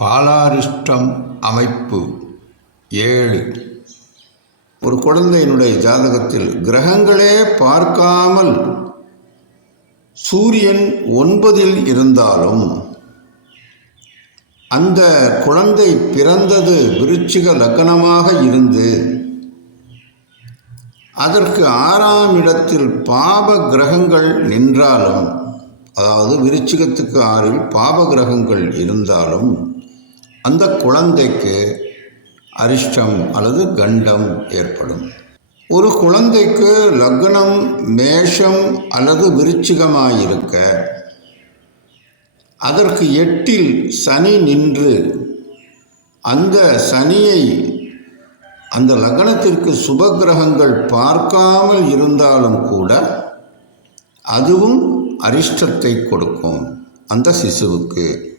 பாலாரிஷ்டம் அமைப்பு ஏழு. ஒரு குழந்தையினுடைய ஜாதகத்தில் கிரகங்களே பார்க்காமல் சூரியன் ஒன்பதில் இருந்தாலும் அந்த குழந்தை பிறந்தது விருச்சிக லக்னமாக இருந்து அதற்கு ஆறாம் இடத்தில் பாப கிரகங்கள் நின்றாலும் அதாவது விருச்சிகத்துக்கு ஆறில் பாப கிரகங்கள் இருந்தாலும் அந்த குழந்தைக்கு அரிஷ்டம் அல்லது கண்டம் ஏற்படும். ஒரு குழந்தைக்கு லக்னம் மேஷம் அல்லது விருச்சிகமாயிருக்க அதற்கு எட்டில் சனி நின்று அந்த சனியை அந்த லக்னத்திற்கு சுபகிரகங்கள் பார்க்காமல் இருந்தாலும் கூட அதுவும் அரிஷ்டத்தை கொடுக்கும் அந்த சிசுவுக்கு.